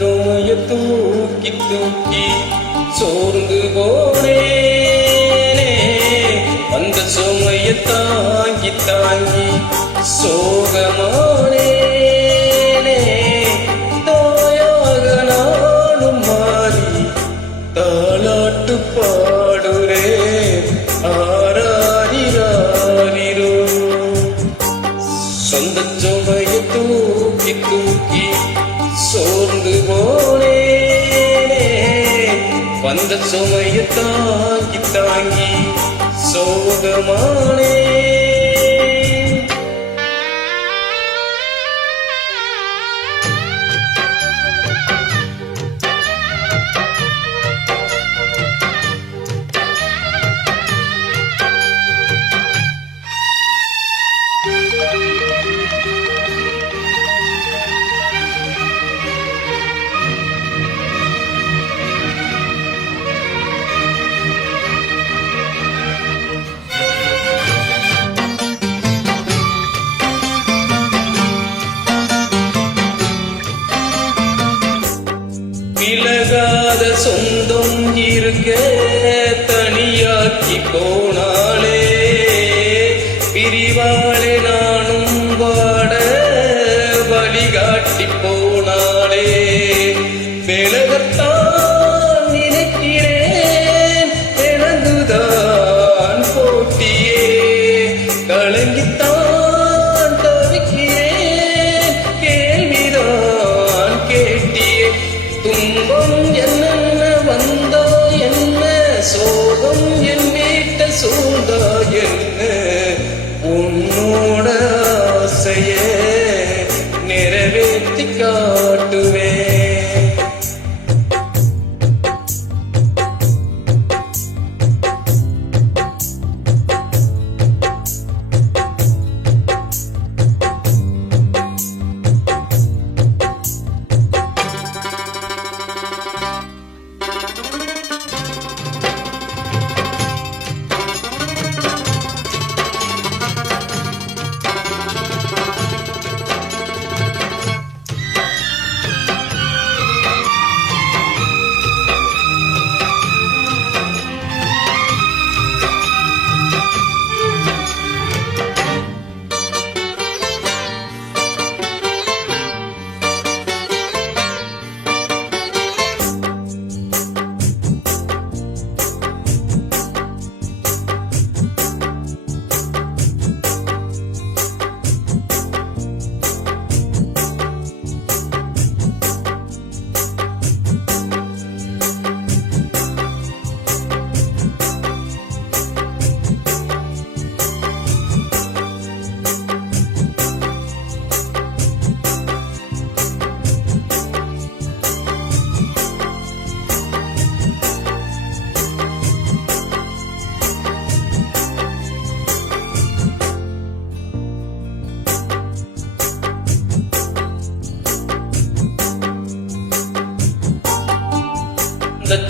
நெஞ்சோய தூக்கி தூக்கி சோர்ந்து போனேனே வந்த சுமைய தாங்கி தாங்கி சோகமா வந்த சுமையை தாங்கி தாங்கி சோகமானே. இருக்க தனியாக்கி போனாலே பிரிவாளே நானும் வாட வழிகாட்டி போனாலே விலகத்தான் நினைக்கிறேன் எனதுதான் போட்டியே. கலங்கித்தான் தவிக்கிறேன் கேள்விதான் கேட்டியே. துன்பம் என்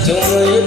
இந்த சுமையை